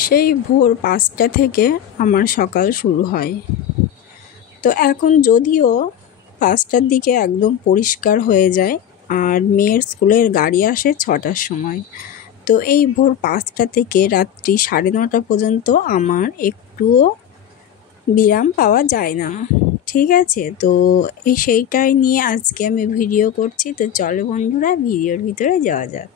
সেই ভোর ৫টা থেকে আমার সকাল শুরু হয়। তো এখন যদিও ৫টার দিকে একদম পরিষ্কার হয়ে যায় আর মেয়ের স্কুলের গাড়ি আসে ৬টার সময়। তো এই ভোর ৫টা থেকে রাত্রি ৯:৩০ পর্যন্ত আমার একটুও বিরাম পাওয়া যায় না। ঠিক আছে, তো সেইটাই নিয়ে আজকে আমি ভিডিও করছি। তো চলো বন্ধুরা, ভিডিওর ভিতরে যাওয়া যাক।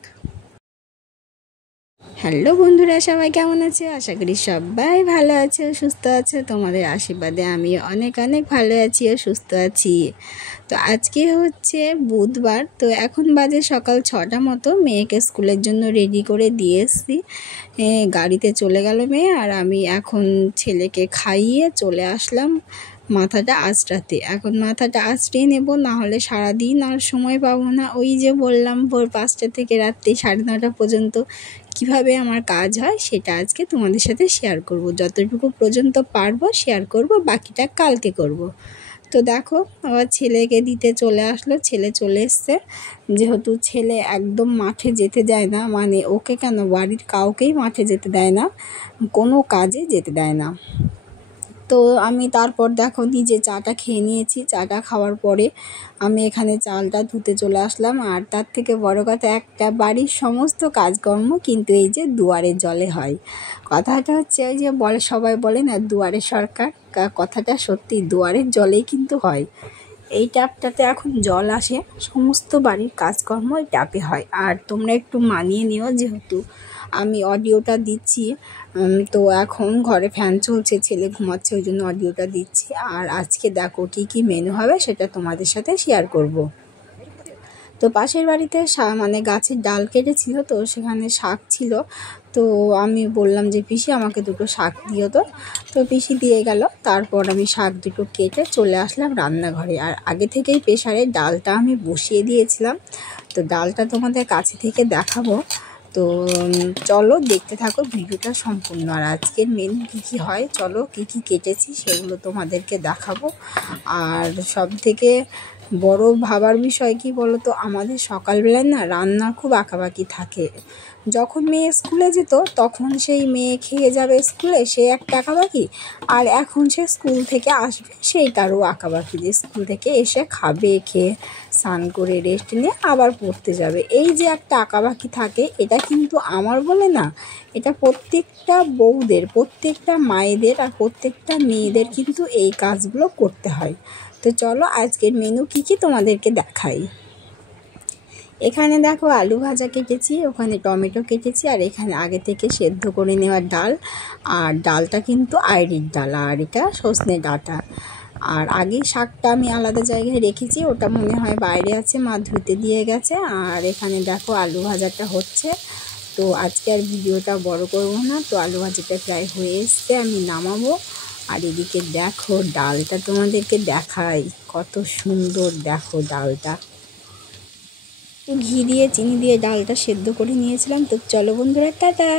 হ্যালো বন্ধুরা, সবাই কেমন আছো? আশা করি সবাই ভালো আছো, সুস্থ আছো। তোমাদের আশীর্বাদে আমি অনেক অনেক ভালো আছি ও সুস্থ আছি। তো আজকে হচ্ছে বুধবার। তো এখন বাজে সকাল 6টা মতো। মেয়েকে স্কুলের জন্য রেডি করে দিয়ে এসছি। গাড়িতে চলে গেল মেয়ে, আর আমি এখন ছেলেকে খাইয়ে চলে আসলাম মাথাটা আঁচড়াতে। এখন মাথাটা আঁচড়িয়ে নেব, না হলে সারাদিন আর সময় পাবো না। ওই যে বললাম ভোর ৫টা থেকে রাত্রি ৯:৩০ পর্যন্ত কিভাবে আমার কাজ হয় সেটা আজকে তোমাদের সাথে শেয়ার করব। যতটুকু পর্যন্ত পারবো শেয়ার করব, বাকিটা কালকে করব। তো দেখো, আবার ছেলেকে দিতে চলে আসলো। ছেলে চলে এসছে। যেহেতু ছেলে একদম মাঠে যেতে দেয় না, মানে ওকে কেন, বাড়ির কাউকেই মাঠে যেতে দেয় না, কোনো কাজে যেতে দেয় না। তো আমি তারপর দেখো নিজে চাটা খেয়ে নিয়েছি। চাটা খাওয়ার পরে আমি এখানে চালটা ধুতে চলে আসলাম। আর তার থেকে বড় কথা, একটা বাড়ির সমস্ত কাজকর্ম কিন্তু এই যে দুয়ারের জলে হয়। কথাটা হচ্ছে ওই যে বলে, সবাই বলে না দুয়ারে সরকার, কথাটা সত্যি, দুয়ারের জলেই কিন্তু হয়। এই ট্যাপটাতে এখন জল আসে, সমস্ত বাড়ির কাজকর্ম এই ট্যাপে হয়। আর তোমরা একটু মানিয়ে নিও, যেহেতু আমি অডিওটা দিচ্ছি। তো এখন ঘরে ফ্যান চলছে, ছেলে ঘুমাচ্ছে, ওই জন্য অডিওটা দিচ্ছি। আর আজকে দেখো কী কী মেনু হবে সেটা তোমাদের সাথে শেয়ার করব। তো পাশের বাড়িতে মানে গাছের ডাল কেটেছিল, তো সেখানে শাক ছিল। তো আমি বললাম যে পিসি আমাকে দুটো শাক দিও। তো পিসি দিয়ে গেল। তারপর আমি শাক দুটো কেটে চলে আসলাম রান্নাঘরে। আর আগে থেকেই প্রেসারে ডালটা আমি বসিয়ে দিয়েছিলাম। তো ডালটা তোমাদের কাছে থেকে দেখাবো। তো চলো দেখতে থাকো ভিডিওটা সম্পূর্ণ। আর আজকের মেনু কী কী হয়, চলো কী কী কেটেছি সেগুলো তোমাদেরকে দেখাবো। আর সব থেকে বড় ভাবার বিষয় কি বলো তো, আমাদের সকালবেলায় না রান্না খুব আঁকাবাকি থাকে। যখন মেয়ে স্কুলে যেত তখন সেই মেয়ে খেয়ে যাবে স্কুলে, সে একটা আঁকাবাকি। আর এখন সে স্কুল থেকে আসবে সেইটারও আঁকাবাকি, যে স্কুল থেকে এসে খাবে, খেয়ে স্নান করে রেস্ট নিয়ে আবার পড়তে যাবে। এই যে একটা আঁকাবাকি থাকে, এটা কিন্তু আমার বলে না, এটা প্রত্যেকটা বউদের, প্রত্যেকটা মায়েদের আর প্রত্যেকটা মেয়েদের কিন্তু এই কাজগুলো করতে হয়। তো চলো আজকের মেনু কী কী তোমাদেরকে দেখাই। এখানে দেখো আলু ভাজা কেটেছি, ওখানে টমেটো কেটেছি, আর এখানে আগে থেকে সেদ্ধ করে নেওয়া ডাল। আর ডালটা কিন্তু আইরির ডাল, আর এটা সজনে ডাঁটা। আর আগে শাকটা আমি আলাদা জায়গায় রেখেছি, ওটা মনে হয় বাইরে আছে, মা ধুতে দিয়ে গেছে। আর এখানে দেখো আলু ভাজাটা হচ্ছে। তো আজকে আর ভিডিওটা বড় করব না। তো আলু ভাজাটা প্রায় হয়ে এসছে, আমি নামাবো। আর এদিকে দেখো ডালটা তোমাদেরকে দেখাই, কত সুন্দর দেখো ডালটা। ঘি দিয়ে চিনি দিয়ে ডালটা সেদ্ধ করে নিয়েছিলাম। তো চলো বন্ধুরা, টাটা।